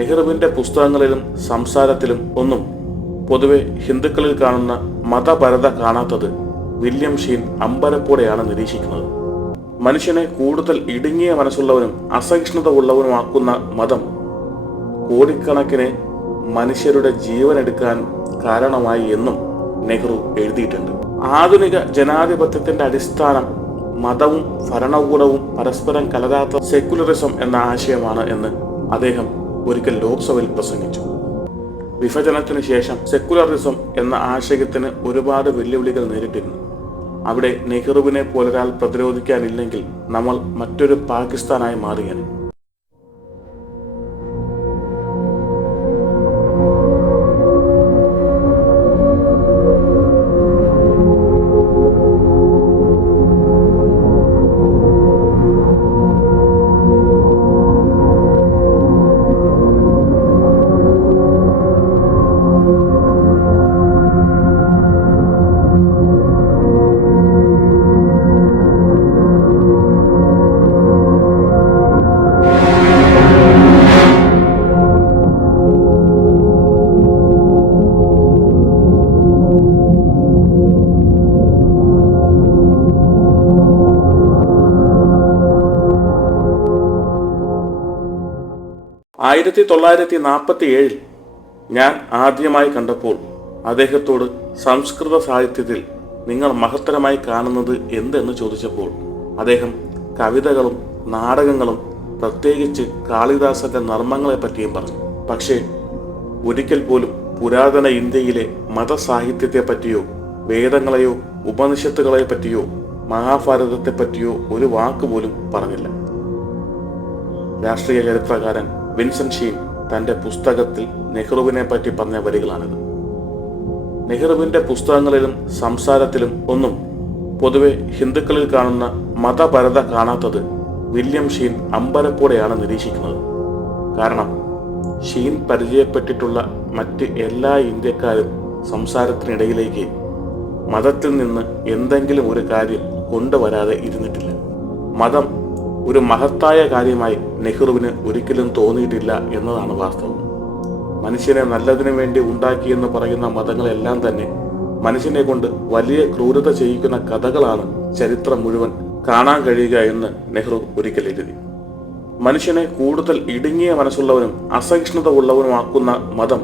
നെഹ്റുവിന്റെ പുസ്തകങ്ങളിലും സംസാരത്തിലും ഒന്നും പൊതുവെ ഹിന്ദുക്കളിൽ കാണുന്ന മതപരത കാണാത്തത് വില്യം ഷീൻ അമ്പരപ്പോടെയാണ് നിരീക്ഷിക്കുന്നത്. മനുഷ്യനെ കൂടുതൽ ഇടുങ്ങിയ മനസ്സുള്ളവനും അസഹിഷ്ണുത ഉള്ളവനുമാക്കുന്ന മതം കോടിക്കണക്കിന് മനുഷ്യരുടെ ജീവൻ എടുക്കാൻ കാരണമായി എന്നും നെഹ്റു എഴുതിയിട്ടുണ്ട്. ആധുനിക ജനാധിപത്യത്തിന്റെ അടിസ്ഥാനം മതവും ഭരണകൂടവും പരസ്പരം കലരാത്ത സെക്യുലറിസം എന്ന ആശയമാണ് എന്ന് അദ്ദേഹം ഒരിക്കൽ ലോക്സഭയിൽ പ്രസംഗിച്ചു. വിഭജനത്തിന് ശേഷം സെക്കുലറിസം എന്ന ആശയത്തിന് ഒരുപാട് വെല്ലുവിളികൾ നേരിട്ടിരുന്നു. അവിടെ നെഹ്റുവിനെ പോലൊരാൾ പ്രതിരോധിക്കാനില്ലെങ്കിൽ നമ്മൾ മറ്റൊരു പാകിസ്ഥാനായി മാറിയാണ് ആയിരത്തി തൊള്ളായിരത്തി നാൽപ്പത്തി ഏഴിൽ ഞാൻ ആദ്യമായി കണ്ടപ്പോൾ അദ്ദേഹത്തോട് സംസ്കൃത സാഹിത്യത്തിൽ നിങ്ങൾ മഹത്തരമായി കാണുന്നത് എന്തെന്ന് ചോദിച്ചപ്പോൾ അദ്ദേഹം കവിതകളും നാടകങ്ങളും പ്രത്യേകിച്ച് കാളിദാസന്റെ നർമ്മങ്ങളെ പറ്റിയും പറഞ്ഞു. പക്ഷേ ഒരിക്കൽ പോലും പുരാതന ഇന്ത്യയിലെ മതസാഹിത്യത്തെ പറ്റിയോ വേദങ്ങളെയോ ഉപനിഷത്തുകളെ പറ്റിയോ മഹാഭാരതത്തെ പറ്റിയോ ഒരു വാക്ക് പോലും പറഞ്ഞില്ല. രാഷ്ട്രീയ ചരിത്രകാരൻ വിൻസൻ ഷീൻ തന്റെ പുസ്തകത്തിൽ നെഹ്റുവിനെ പറ്റി പറഞ്ഞ വരികളാണിത്. നെഹ്റുവിന്റെ പുസ്തകങ്ങളിലും സംസാരത്തിലും ഒന്നും പൊതുവെ ഹിന്ദുക്കളിൽ കാണുന്ന മതപരത കാണാത്തത് വില്യം ഷീൻ അമ്പലപ്പോടെയാണ് നിരീക്ഷിക്കുന്നത്. കാരണം ഷീൻ പരിചയപ്പെട്ടിട്ടുള്ള മറ്റ് എല്ലാ ഇന്ത്യക്കാരും സംസാരത്തിനിടയിലേക്ക് മതത്തിൽ നിന്ന് എന്തെങ്കിലും ഒരു കാര്യം കൊണ്ടുവരാതെ ഇരുന്നിട്ടില്ല. മതം ഒരു മഹത്തായ കാര്യമായി നെഹ്റുവിന് ഒരിക്കലും തോന്നിയിട്ടില്ല എന്നതാണ് വാസ്തവം. മനുഷ്യനെ നല്ലതിനു വേണ്ടി ഉണ്ടാക്കിയെന്ന് പറയുന്ന മതങ്ങളെല്ലാം തന്നെ മനുഷ്യനെ കൊണ്ട് വലിയ ക്രൂരത ചെയ്യിക്കുന്ന കഥകളാണ് ചരിത്രം മുഴുവൻ കാണാൻ കഴിയുക എന്ന് നെഹ്റു ഒരിക്കൽ എഴുതി. മനുഷ്യനെ കൂടുതൽ ഇടുങ്ങിയ മനസ്സുള്ളവനും അസഹിഷ്ണുത ഉള്ളവനുമാക്കുന്ന മതം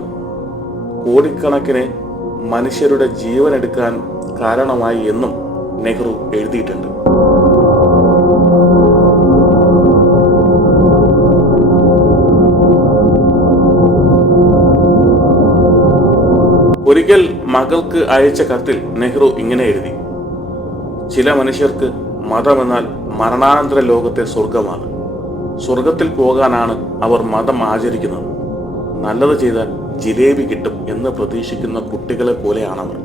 കോടിക്കണക്കിന് മനുഷ്യരുടെ ജീവൻ എടുക്കാൻ കാരണമായി എന്നും നെഹ്റു എഴുതിയിട്ടുണ്ട്. ഒരിക്കൽ മകൾക്ക് അയച്ച കത്തിൽ നെഹ്റു ഇങ്ങനെ എഴുതി. ചില മനുഷ്യർക്ക് മതമെന്നാൽ മരണാനന്തര ലോകത്തെ സ്വർഗമാണ് സ്വർഗത്തിൽ പോകാനാണ് അവർ മതം ആചരിക്കുന്നത്. നല്ലത് ചെയ്താൽ ജിലേബി കിട്ടും എന്ന് പ്രതീക്ഷിക്കുന്ന കുട്ടികളെ പോലെയാണവർ.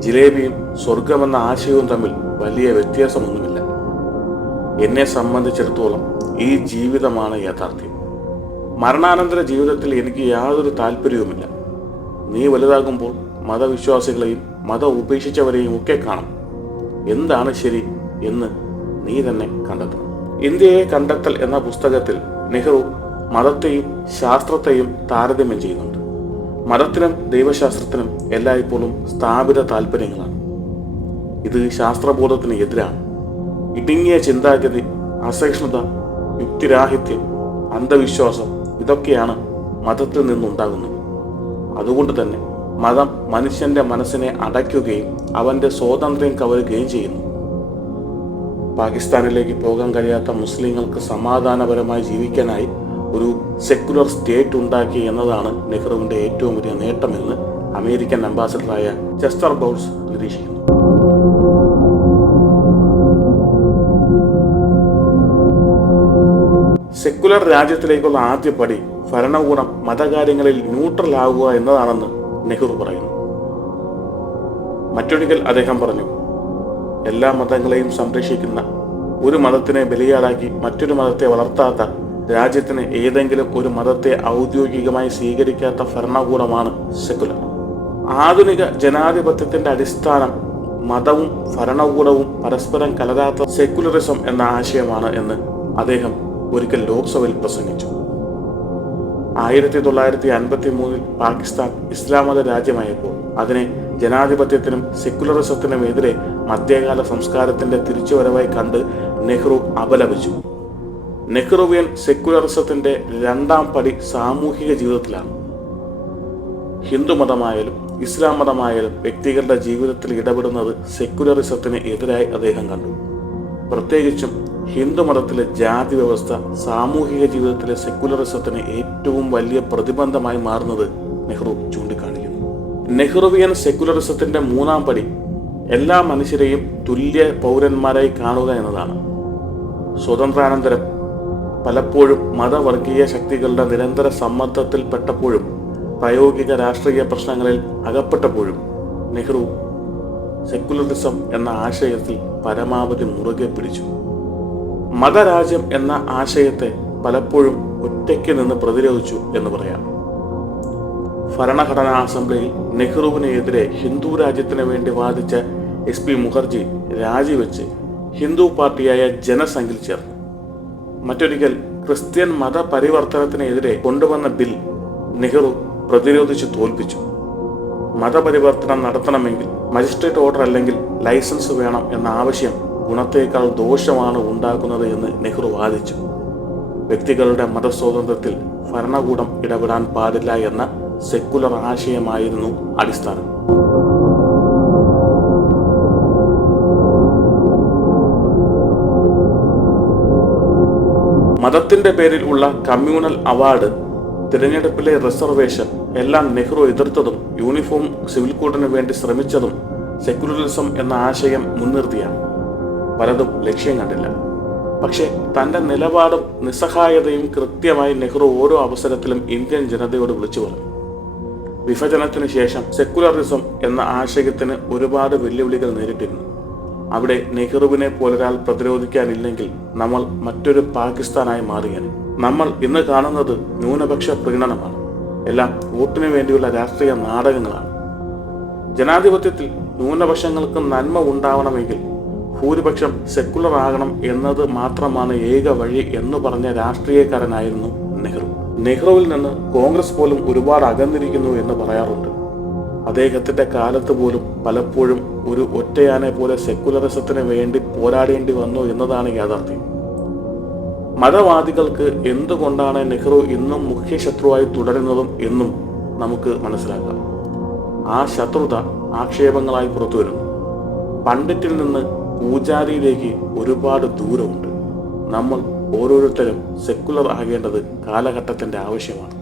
ജിലേബിയും സ്വർഗമെന്ന ആശയവും തമ്മിൽ വലിയ വ്യത്യാസമൊന്നുമില്ല. എന്നെ സംബന്ധിച്ചിടത്തോളം ഈ ജീവിതമാണ് യാഥാർത്ഥ്യം. മരണാനന്തര ജീവിതത്തിൽ എനിക്ക് യാതൊരു താല്പര്യവുമില്ല. നീ വലുതാകുമ്പോൾ മതവിശ്വാസികളെയും മതം ഉപേക്ഷിച്ചവരെയും ഒക്കെ കാണും. എന്താണ് ശരി എന്ന് നീ തന്നെ കണ്ടെത്തണം. ഇന്ത്യയെ കണ്ടെത്തൽ എന്ന പുസ്തകത്തിൽ നെഹ്റു മതത്തെയും ശാസ്ത്രത്തെയും താരതമ്യം ചെയ്യുന്നുണ്ട്. മതത്തിനും ദൈവശാസ്ത്രത്തിനും എല്ലായ്പ്പോഴും സ്ഥാപിത താല്പര്യങ്ങളാണ് ഇത് ശാസ്ത്രബോധത്തിന് എതിരാണ്. ഇടുങ്ങിയ ചിന്താഗതി അസഹിഷ്ണുത യുക്തിരാഹിത്യം അന്ധവിശ്വാസം ഇതൊക്കെയാണ് മതത്തിൽ നിന്നുണ്ടാകുന്നത്. അതുകൊണ്ട് തന്നെ മതം മനുഷ്യന്റെ മനസ്സിനെ അടയ്ക്കുകയും അവന്റെ സ്വാതന്ത്ര്യം കവരുകയും ചെയ്യുന്നു. പാകിസ്ഥാനിലേക്ക് പോകാൻ കഴിയാത്ത മുസ്ലിങ്ങൾക്ക് സമാധാനപരമായി ജീവിക്കാനായി ഒരു സെക്യുലർ സ്റ്റേറ്റ് ഉണ്ടാക്കി എന്നതാണ് നെഹ്റുവിന്റെ ഏറ്റവും വലിയ നേട്ടമെന്ന് അമേരിക്കൻ അംബാസഡറായ ചെസ്റ്റർ ബൗൾസ് നിരീക്ഷിക്കുന്നു. സെക്കുലർ രാജ്യത്തിലേക്കുള്ള ആദ്യ പടി ഭരണകൂടം മതകാര്യങ്ങളിൽ ന്യൂട്രൽ ആകുക എന്നതാണെന്ന് നെഹ്റു പറയുന്നു. മറ്റൊരിക്കൽ അദ്ദേഹം പറഞ്ഞു എല്ലാ മതങ്ങളെയും സംരക്ഷിക്കുന്ന ഒരു മതത്തിനെ ബലിയാടാക്കി മറ്റൊരു മതത്തെ വളർത്താത്ത രാജ്യത്തിന് ഏതെങ്കിലും ഒരു മതത്തെ ഔദ്യോഗികമായി സ്വീകരിക്കാത്ത ഭരണകൂടമാണ് സെക്കുലർ ആധുനിക ജനാധിപത്യത്തിന്റെ അടിസ്ഥാനം മതവും ഭരണകൂടവും പരസ്പരം കലരാത്ത സെക്കുലറിസം എന്ന ആശയമാണ് എന്ന് അദ്ദേഹം ഒരിക്കൽ ലോക്സഭയിൽ പ്രസംഗിച്ചു. ആയിരത്തി തൊള്ളായിരത്തി അൻപത്തി മൂന്നിൽ പാകിസ്ഥാൻ ഇസ്ലാം മത രാജ്യമായപ്പോൾ അതിനെ ജനാധിപത്യത്തിനും സെക്യുലറിസത്തിനും എതിരെ മധ്യകാല സംസ്കാരത്തിന്റെ തിരിച്ചുവരവായി കണ്ട് നെഹ്റു അപലപിച്ചു. നെഹ്റുവിയൻ സെക്യുലറിസത്തിന്റെ രണ്ടാം പടി സാമൂഹിക ജീവിതത്തിലാണ്. ഹിന്ദു മതമായാലും ഇസ്ലാം മതമായാലും വ്യക്തികളുടെ ജീവിതത്തിൽ ഇടപെടുന്നത് സെക്യുലറിസത്തിന് എതിരായി അദ്ദേഹം കണ്ടു. പ്രത്യേകിച്ചും ഹിന്ദുമതത്തിലെ ജാതി വ്യവസ്ഥ സാമൂഹിക ജീവിതത്തിലെ സെക്യുലറിസത്തിന് ഏറ്റവും വലിയ പ്രതിബന്ധമായി മാറുന്നത് നെഹ്റു ചൂണ്ടിക്കാണിക്കുന്നു. നെഹ്റുവിയൻ സെക്യുലറിസത്തിന്റെ മൂന്നാം പടി എല്ലാ മനുഷ്യരെയും തുല്യ പൗരന്മാരായി കാണുക എന്നതാണ്. സ്വതന്ത്രാനന്തരം പലപ്പോഴും മതവർഗീയ ശക്തികളുടെ നിരന്തര സമ്മർദ്ദത്തിൽപ്പെട്ടപ്പോഴും പ്രായോഗിക രാഷ്ട്രീയ പ്രശ്നങ്ങളിൽ അകപ്പെട്ടപ്പോഴും നെഹ്റു സെക്യുലറിസം എന്ന ആശയത്തിൽ പരമാവധി മുറുകെ പിടിച്ചു. മതരാജ്യം എന്ന ആശയത്തെ പലപ്പോഴും ഒറ്റയ്ക്ക് നിന്ന് പ്രതിരോധിച്ചു എന്ന് പറയാം. ഭരണഘടനാ അസംബ്ലിയിൽ നെഹ്റുവിനെതിരെ ഹിന്ദു രാജ്യത്തിന് വേണ്ടി വാദിച്ച എസ് പി മുഖർജി രാജിവെച്ച് ഹിന്ദു പാർട്ടിയായ ജനസംഘിൽ ചേർന്നു. മറ്റൊരിക്കൽ ക്രിസ്ത്യൻ മതപരിവർത്തനത്തിനെതിരെ കൊണ്ടുവന്ന ബിൽ നെഹ്റു പ്രതിരോധിച്ച് തോൽപ്പിച്ചു. മതപരിവർത്തനം നടത്തണമെങ്കിൽ മജിസ്ട്രേറ്റ് ഓർഡർ അല്ലെങ്കിൽ ലൈസൻസ് വേണം എന്ന ആവശ്യം ഗുണത്തേക്കാൾ ദോഷമാണ് ഉണ്ടാക്കുന്നത് എന്ന് നെഹ്റു വാദിച്ചു. വ്യക്തികളുടെ മതസ്വാതന്ത്ര്യത്തിൽ ഭരണകൂടം ഇടപെടാൻ പാടില്ല എന്ന സെക്കുലർ ആശയമായിരുന്നു അടിസ്ഥാനം. മതത്തിന്റെ പേരിൽ ഉള്ള കമ്മ്യൂണൽ അവാർഡ് തിരഞ്ഞെടുപ്പിലെ റിസർവേഷൻ എല്ലാം നെഹ്റു എതിർത്തതും യൂണിഫോം സിവിൽ കോഡിന് വേണ്ടി ശ്രമിച്ചതും സെക്യുലറിസം എന്ന ആശയം മുൻനിർത്തിയാണ്. പലതും ലക്ഷ്യം കണ്ടില്ല. പക്ഷേ തന്റെ നിലപാടും നിസ്സഹായതയും കൃത്യമായി നെഹ്റു ഓരോ അവസരത്തിലും ഇന്ത്യൻ ജനതയോട് വിളിച്ചു പറഞ്ഞു. വിഭജനത്തിന് ശേഷം സെക്യുലറിസം എന്ന ആശയത്തിന് ഒരുപാട് വെല്ലുവിളികൾ നേരിട്ടിരുന്നു. അവിടെ നെഹ്റുവിനെ പോലൊരാൾ പ്രതിരോധിക്കാനില്ലെങ്കിൽ നമ്മൾ മറ്റൊരു പാകിസ്ഥാനായി മാറിയാണ് നമ്മൾ ഇന്ന് കാണുന്നത് ന്യൂനപക്ഷ പ്രീണനമാണ്. എല്ലാം വോട്ടിന് വേണ്ടിയുള്ള രാഷ്ട്രീയ നാടകങ്ങളാണ്. ജനാധിപത്യത്തിൽ ന്യൂനപക്ഷങ്ങൾക്ക് നന്മ ഉണ്ടാവണമെങ്കിൽ ഭൂരിപക്ഷം സെക്കുലർ ആകണം എന്നത് മാത്രമാണ് ഏക വഴി എന്ന് പറഞ്ഞ രാഷ്ട്രീയക്കാരനായിരുന്നു നെഹ്റു. നെഹ്റുവിൽ നിന്ന് കോൺഗ്രസ് പോലും ഒരുപാട് അകന്നിരിക്കുന്നു എന്ന് പറയാറുണ്ട്. അദ്ദേഹത്തിന്റെ കാലത്ത് പോലും പലപ്പോഴും ഒരു ഒറ്റയാനെ പോലെ സെക്കുലറിസത്തിന് വേണ്ടി പോരാടേണ്ടി വന്നു എന്നതാണ് യാഥാർത്ഥ്യം. മതവാദികൾക്ക് എന്തുകൊണ്ടാണ് നെഹ്റു ഇന്നും മുഖ്യ ശത്രുവായി തുടരുന്നതും എന്നും നമുക്ക് മനസ്സിലാക്കാം. ആ ശത്രുത ആക്ഷേപങ്ങളായി പുറത്തു വരുന്നു. പണ്ഡിറ്റിൽ നിന്ന് പൂജാരിയിലേക്ക് ഒരുപാട് ദൂരമുണ്ട്. നമ്മൾ ഓരോരുത്തരും സെക്കുലർ ആകേണ്ടത് കാലഘട്ടത്തിന്റെ ആവശ്യമാണ്.